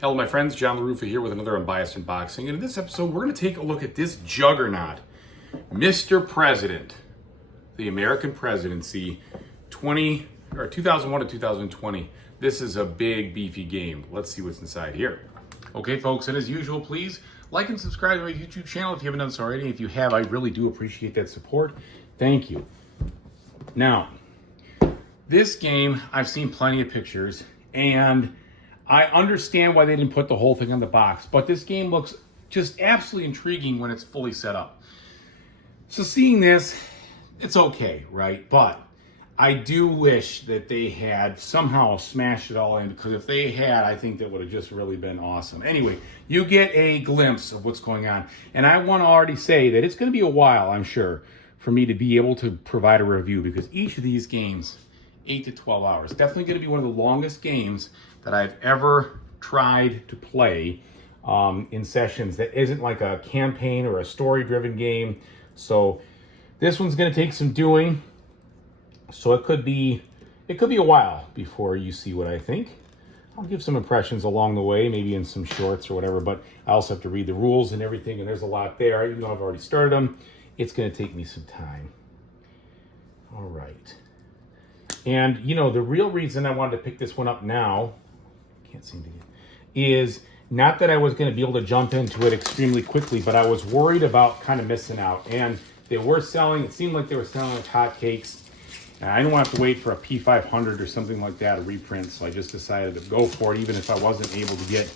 Hello, my friends. John LaRuffa here with another Unbiased unboxing. And in this episode, we're going to take a look at this juggernaut, Mr. President, the American Presidency, 2001 to 2020. This is a big, beefy game. Let's see what's inside here. Okay, folks, and as usual, please like and subscribe to my YouTube channel if you haven't done so already. If you have, I really do appreciate that support. Thank you. Now, this game, I've seen plenty of pictures, and I understand why they didn't put the whole thing on the box, but this game looks just absolutely intriguing when it's fully set up. So seeing this, it's okay, right? But I do wish that they had somehow smashed it all in, because if they had, I think that would have just really been awesome. Anyway, you get a glimpse of what's going on. And I want to already say that it's going to be a while, I'm sure, for me to be able to provide a review, because each of these games, 8 to 12 hours. Definitely going to be one of the longest games that I've ever tried to play in sessions that isn't like a campaign or a story-driven game. So this one's going to take some doing. So it could be a while before you see what I think. I'll give some impressions along the way, maybe in some shorts or whatever, but I also have to read the rules and everything, and there's a lot there. Even though I've already started them, it's going to take me some time. All right. And, you know, the real reason I wanted to pick this one up now, can't seem to get, is not that I was going to be able to jump into it extremely quickly, but I was worried about kind of missing out. And they were selling, it seemed like they were selling like hotcakes. And I didn't want to have to wait for a P500 or something like that, a reprint, so I just decided to go for it, even if I wasn't able to get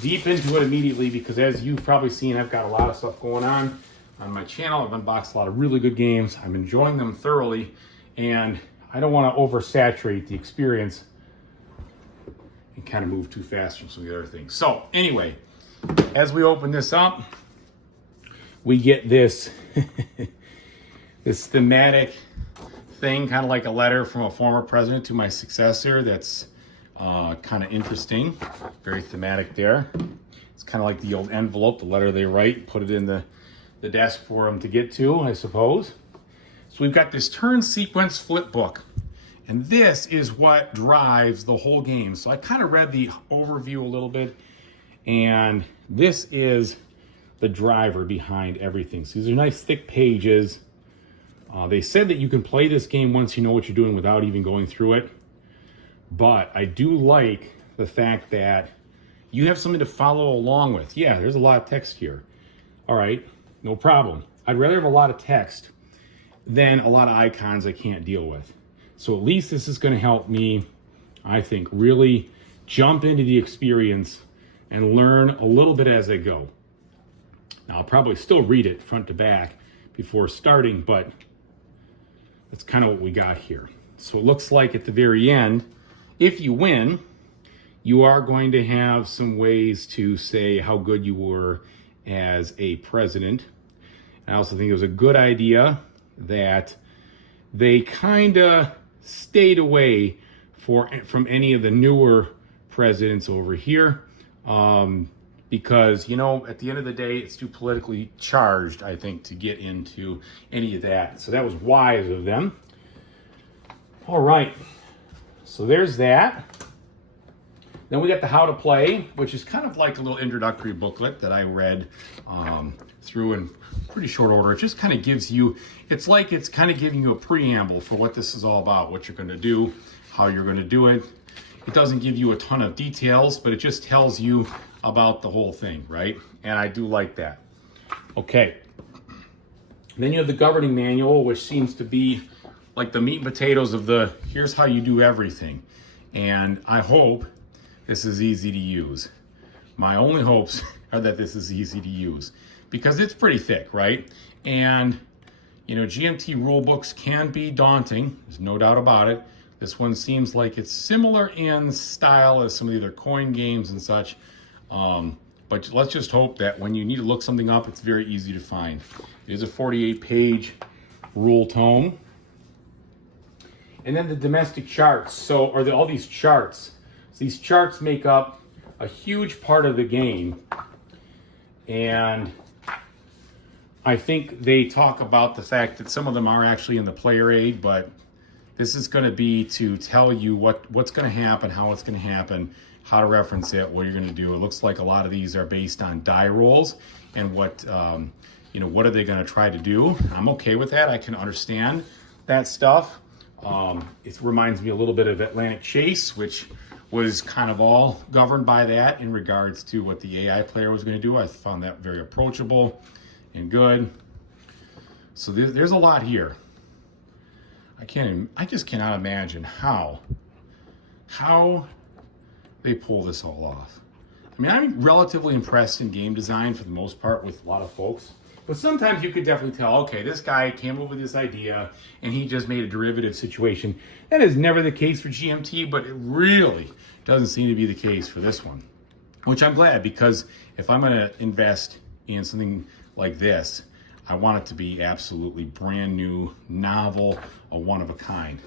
deep into it immediately, because as you've probably seen, I've got a lot of stuff going on my channel. I've unboxed a lot of really good games. I'm enjoying them thoroughly, and I don't want to oversaturate the experience and kind of move too fast from some of the other things. So anyway, as we open this up, we get this this thematic thing, kind of like a letter from a former president to my successor. That's kind of interesting, very thematic there. It's kind of like the old envelope, the letter they write, put it in the desk for them to get to, I suppose. So we've got this turn sequence flip book, and this is what drives the whole game. So I kind of read the overview a little bit, and this is the driver behind everything. So these are nice thick pages. They said that you can play this game once you know what you're doing without even going through it, but I do like the fact that you have something to follow along with. Yeah, there's a lot of text here. All right, no problem. I'd rather have a lot of text than a lot of icons I can't deal with. So at least this is going to help me, I think, really jump into the experience and learn a little bit as I go. Now, I'll probably still read it front to back before starting, but that's kind of what we got here. So it looks like at the very end, if you win, you are going to have some ways to say how good you were as a president. I also think it was a good idea that they kind of stayed away from any of the newer presidents over here, because, you know, at the end of the day, it's too politically charged, I think, to get into any of that. So that was wise of them. All right, so there's that. Then we got the how to play, which is kind of like a little introductory booklet that I read through in pretty short order. It just kind of gives you, it's like it's kind of giving you a preamble for what this is all about, what you're going to do, how you're going to do it. It doesn't give you a ton of details, but it just tells you about the whole thing, right? And I do like that. Okay. Then you have the governing manual, which seems to be like the meat and potatoes of the, here's how you do everything. And I hope this is easy to use. My only hopes are that this is easy to use, because it's pretty thick, right? And, you know, GMT rule books can be daunting. There's no doubt about it. This one seems like it's similar in style as some of the other coin games and such. But let's just hope that when you need to look something up, it's very easy to find. It is a 48-page rule tome. And then the domestic charts. So, all these charts. So these charts make up a huge part of the game. And I think they talk about the fact that some of them are actually in the player aid, but this is going to be to tell you what's going to happen, how it's going to happen, how to reference it, what you're going to do. It looks like a lot of these are based on die rolls and what, what are they going to try to do. I'm okay with that. I can understand that stuff. It reminds me a little bit of Atlantic Chase, which was kind of all governed by that in regards to what the AI player was going to do. I found that very approachable and good. So there's a lot here. I just cannot imagine how they pull this all off. I mean, I'm relatively impressed in game design for the most part with a lot of folks. But sometimes you could definitely tell, okay, this guy came up with this idea and he just made a derivative situation. That is never the case for GMT, but it really doesn't seem to be the case for this one. Which I'm glad, because if I'm going to invest in something like this, I want it to be absolutely brand new, novel, a one of a kind.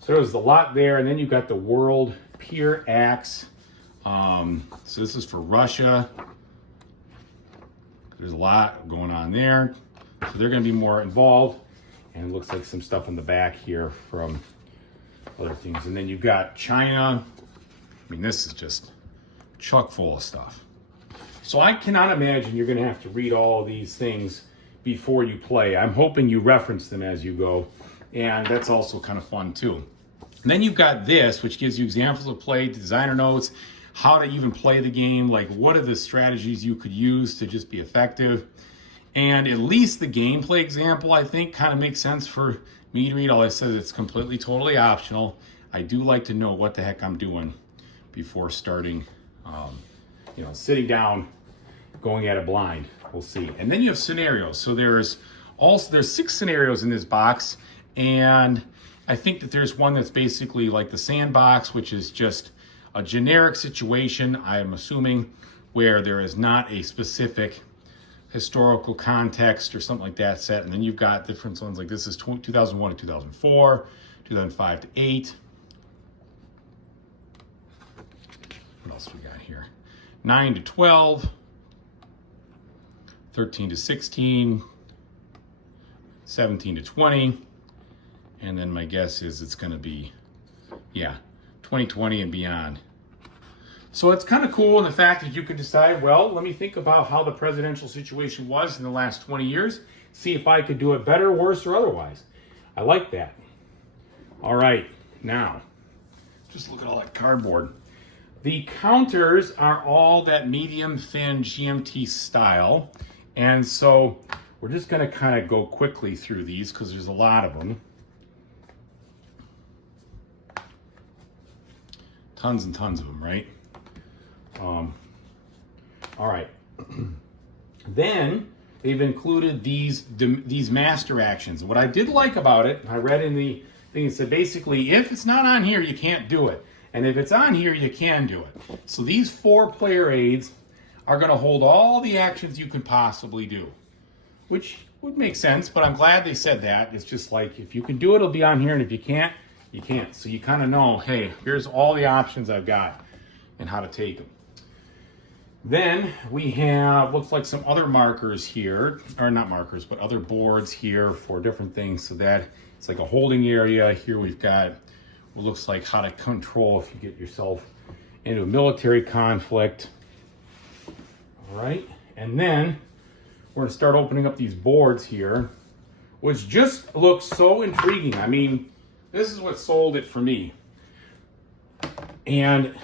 So there's a lot there, and then you've got the World Peer Axe. So this is for Russia. There's a lot going on there. So they're going to be more involved. And it looks like some stuff in the back here from other things. And then you've got China. I mean, this is just chock full of stuff. So I cannot imagine you're going to have to read all of these things before you play. I'm hoping you reference them as you go. And that's also kind of fun too. And then you've got this, which gives you examples of play, designer notes, how to even play the game, like what are the strategies you could use to just be effective. And at least the gameplay example, I think, kind of makes sense for me to read. All I said, it's completely, totally optional. I do like to know what the heck I'm doing before starting, sitting down, going at it blind. We'll see. And then you have scenarios. So there's 6 scenarios in this box. And I think that there's one that's basically like the sandbox, which is just a generic situation, I am assuming, where there is not a specific historical context or something like that set. And then you've got different ones like this is 2001 to 2004, 2005 to 8. What else we got here? 9 to 12, 13 to 16, 17 to 20. And then my guess is it's going to be, 2020 and beyond. So it's kind of cool in the fact that you could decide, well, let me think about how the presidential situation was in the last 20 years, see if I could do it better, worse, or otherwise. I like that. All right, now, just look at all that cardboard. The counters are all that medium thin GMT style. And so we're just going to kind of go quickly through these because there's a lot of them. Tons and tons of them, right? All right. Then they've included these master actions. What I did like about it, I read in the thing, it said basically, if it's not on here, you can't do it. And if it's on here, you can do it. So these 4 player aids are going to hold all the actions you can possibly do, which would make sense, but I'm glad they said that. It's just like, if you can do it, it'll be on here, and if you can't, you can't. So you kind of know, hey, here's all the options I've got and how to take them. Then we have, looks like some other markers here, or not markers, but other boards here for different things. So that it's like a holding area. Here we've got what looks like how to control if you get yourself into a military conflict. All right, and then we're gonna start opening up these boards here, which just looks so intriguing. I mean, this is what sold it for me. And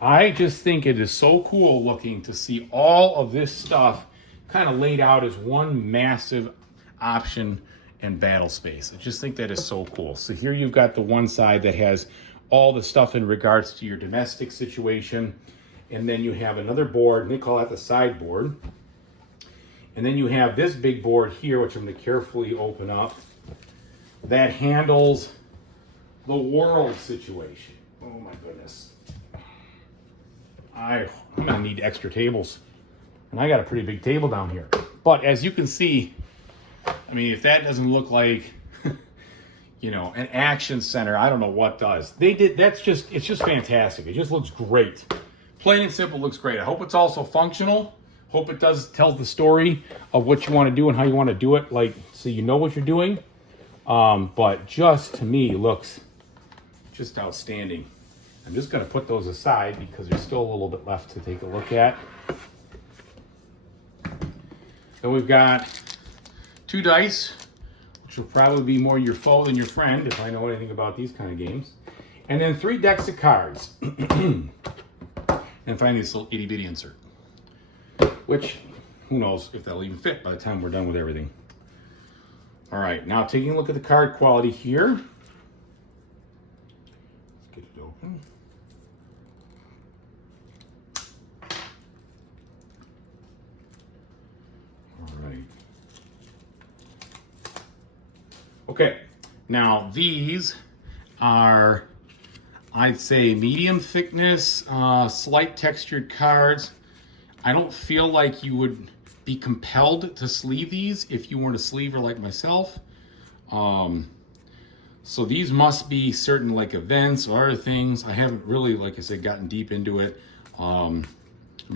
I just think it is so cool looking to see all of this stuff kind of laid out as one massive option and battle space. I just think that is so cool. So here you've got the one side that has all the stuff in regards to your domestic situation. And then you have another board, and they call that the sideboard. And then you have this big board here, which I'm going to carefully open up, that handles the world situation. Oh my goodness. I'm gonna need extra tables. And I got a pretty big table down here. But as you can see, I mean, if that doesn't look like, an action center, I don't know what does. It's just fantastic. It just looks great. Plain and simple, looks great. I hope it's also functional. Hope it tells the story of what you want to do and how you want to do it, like, so you know what you're doing. But just to me looks just outstanding. I'm just going to put those aside because there's still a little bit left to take a look at. So we've got 2 dice, which will probably be more your foe than your friend if I know anything about these kind of games. And then 3 decks of cards. And finally this little itty bitty insert, which who knows if that'll even fit by the time we're done with everything. All right, now taking a look at the card quality here. Let's get it open. All right. Okay, now these are, I'd say, medium thickness, slight textured cards. I don't feel like you would be compelled to sleeve these if you weren't a sleever like myself. So these must be certain like events or other things. I haven't really, like I said, gotten deep into it. I mean,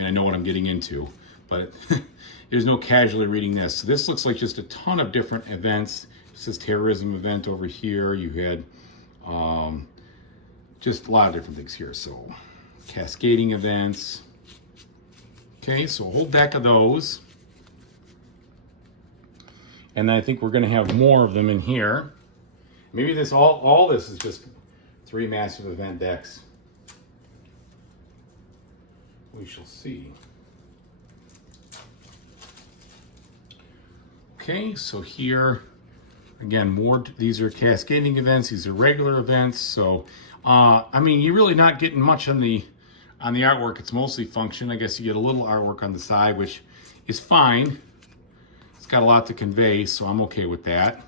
I know what I'm getting into, but there's no casually reading this. So this looks like just a ton of different events. It says terrorism event over here. You had just a lot of different things here. So cascading events. Okay, so a whole deck of those. And I think we're going to have more of them in here. Maybe this all this is just 3 massive event decks. We shall see. Okay, so here again, more. These are cascading events. These are regular events. So, I mean, you're really not getting much on the artwork. It's mostly function. I guess you get a little artwork on the side, which is fine. Got a lot to convey, so I'm okay with that.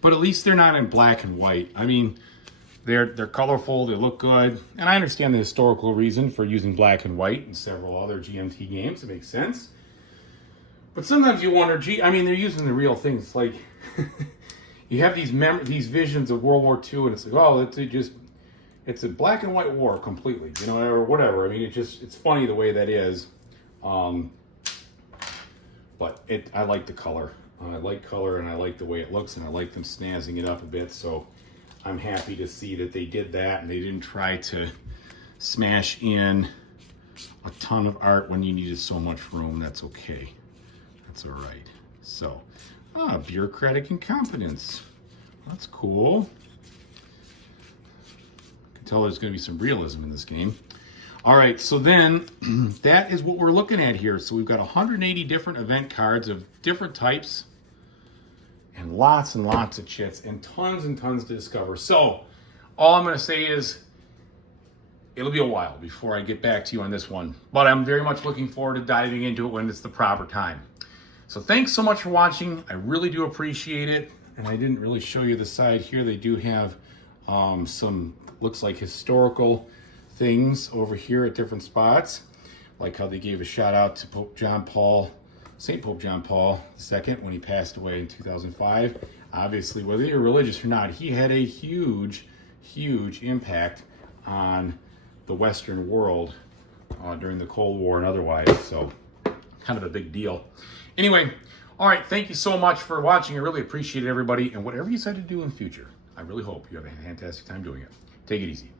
But at least they're not in black and white. I mean, they're colorful, they look good, and I understand the historical reason for using black and white in several other GMT games. It makes sense. But sometimes you wonder, gee, I mean, they're using the real things. Like, you have these visions of World War II, and it's like, oh, it's a black and white war completely, you know, or whatever. I mean, it's funny the way that is. But I like the color. I like color, and I like the way it looks, and I like them snazzing it up a bit. So I'm happy to see that they did that, and they didn't try to smash in a ton of art when you needed so much room. That's okay. That's all right. So, bureaucratic incompetence. That's cool. You can tell there's going to be some realism in this game. All right, so then that is what we're looking at here. So we've got 180 different event cards of different types and lots of chits and tons to discover. So all I'm going to say is it'll be a while before I get back to you on this one, but I'm very much looking forward to diving into it when it's the proper time. So thanks so much for watching. I really do appreciate it. And I didn't really show you the side here. They do have some, looks like historical things over here at different spots, like how they gave a shout out to St. Pope John Paul II when he passed away in 2005. Obviously, whether you're religious or not, he had a huge impact on the Western world during the Cold War and otherwise, so kind of a big deal. Anyway, all right, thank you so much for watching. I really appreciate it, everybody, and whatever you decide to do in the future, I really hope you have a fantastic time doing it. Take it easy.